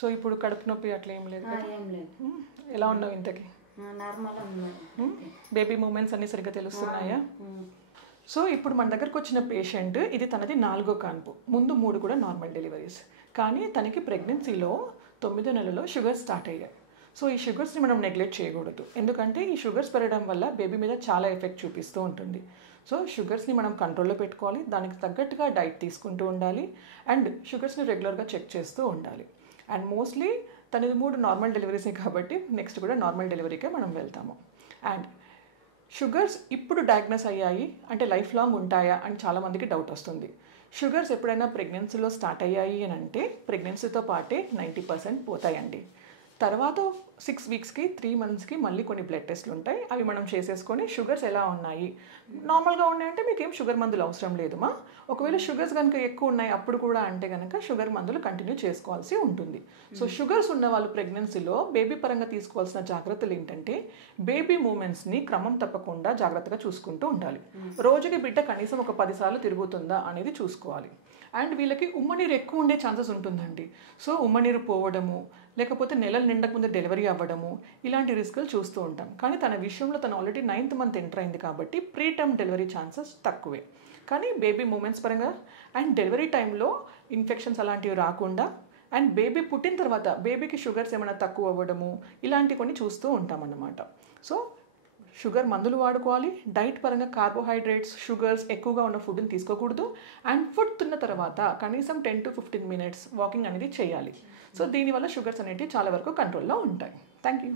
So ఇప్పుడు కడుపు నొప్పి అట్లా ఏం లేదు కదా? ఏం లేదు. ఎలా ఉన్నావు ఇంతకి? నార్మల్ ఉంది. బేబీ మూమెంట్స్ అన్నీ సరిగ్గా తెలుస్తున్నాయా? సో ఇప్పుడు మన దగ్గరకు వచ్చిన పేషెంట్ ఇది తనది 4వ కాన్పు. ముందు 3 కూడా నార్మల్ డెలివరీస్. కానీ తనకి ప్రెగ్నెన్సీలో 9వ నెలలో షుగర్స్ స్టార్ట్ అయ్యాయి. సో ఈ షుగర్స్ని మనం నెగ్లెక్ట్ చేయకూడదు. ఎందుకంటే ఈ షుగర్స్ పెరగడం వల్ల బేబీ మీద చాలా ఎఫెక్ట్ చూపిస్తూ ఉంటుంది. సో షుగర్స్ని మనం కంట్రోల్లో పెట్టుకోవాలి, దానికి తగ్గట్టుగా డైట్ తీసుకుంటూ ఉండాలి, అండ్ షుగర్స్ని రెగ్యులర్గా చెక్ చేస్తూ ఉండాలి. అండ్ మోస్ట్లీ తనది 3 నార్మల్ డెలివరీసే కాబట్టి నెక్స్ట్ కూడా నార్మల్ డెలివరీకే మనం వెళ్తాము. అండ్ షుగర్స్ ఇప్పుడు డయాగ్నోస్ అయ్యాయి అంటే లైఫ్ లాంగ్ ఉంటాయా అని చాలామందికి డౌట్ వస్తుంది. షుగర్స్ ఎప్పుడైనా ప్రెగ్నెన్సీలో స్టార్ట్ అయ్యాయి అని అంటే ప్రెగ్నెన్సీతో పాటే 90% పోతాయండి. తర్వాత 6 వీక్స్కి 3 మంత్స్కి మళ్ళీ కొన్ని బ్లడ్ టెస్ట్లు ఉంటాయి. అవి మనం చేసేసుకొని షుగర్స్ ఎలా ఉన్నాయి, నార్మల్గా ఉన్నాయంటే మీకు ఏం షుగర్ మందులు అవసరం లేదుమా. ఒకవేళ షుగర్స్ కనుక ఎక్కువ ఉన్నాయి అప్పుడు కూడా అంటే కనుక షుగర్ మందులు కంటిన్యూ చేసుకోవాల్సి ఉంటుంది. సో షుగర్స్ ఉన్న వాళ్ళు ప్రెగ్నెన్సీలో బేబీ పరంగా తీసుకోవాల్సిన జాగ్రత్తలు ఏంటంటే బేబీ మూమెంట్స్ని క్రమం తప్పకుండా జాగ్రత్తగా చూసుకుంటూ ఉండాలి. రోజుకి బిడ్డ కనీసం ఒక 10 సార్లు తిరుగుతుందా అనేది చూసుకోవాలి. అండ్ వీళ్ళకి ఉమ్మనీరు ఎక్కువ ఉండే ఛాన్సెస్ ఉంటుందండి. సో ఉమ్మనీరు పోవడము, లేకపోతే నెలలు నిండక ముందు డెలివరీ అవ్వడము, ఇలాంటి రిస్కులు చూస్తూ ఉంటాం. కానీ తన విషయంలో తను ఆల్రెడీ 9th మంత్ ఎంటర్ అయింది కాబట్టి ప్రీ టర్మ్ డెలివరీ ఛాన్సెస్ తక్కువే. కానీ బేబీ మూమెంట్స్ పరంగా అండ్ డెలివరీ టైంలో ఇన్ఫెక్షన్స్ అలాంటివి రాకుండా అండ్ బేబీ పుట్టిన తర్వాత బేబీకి షుగర్స్ ఏమైనా తక్కువ అవ్వడము ఇలాంటివి కొన్ని చూస్తూ ఉంటామన్నమాట. సో షుగర్ మందులు వాడుకోవాలి, డైట్ పరంగా కార్బోహైడ్రేట్స్ షుగర్స్ ఎక్కువగా ఉన్న ఫుడ్ని తీసుకోకూడదు, అండ్ ఫుడ్ తిన్న తర్వాత కనీసం 10 to 15 minutes వాకింగ్ అనేది చేయాలి. సో దీనివల్ల షుగర్స్ అనేవి చాలా వరకు కంట్రోల్లో ఉంటాయి. Thank you.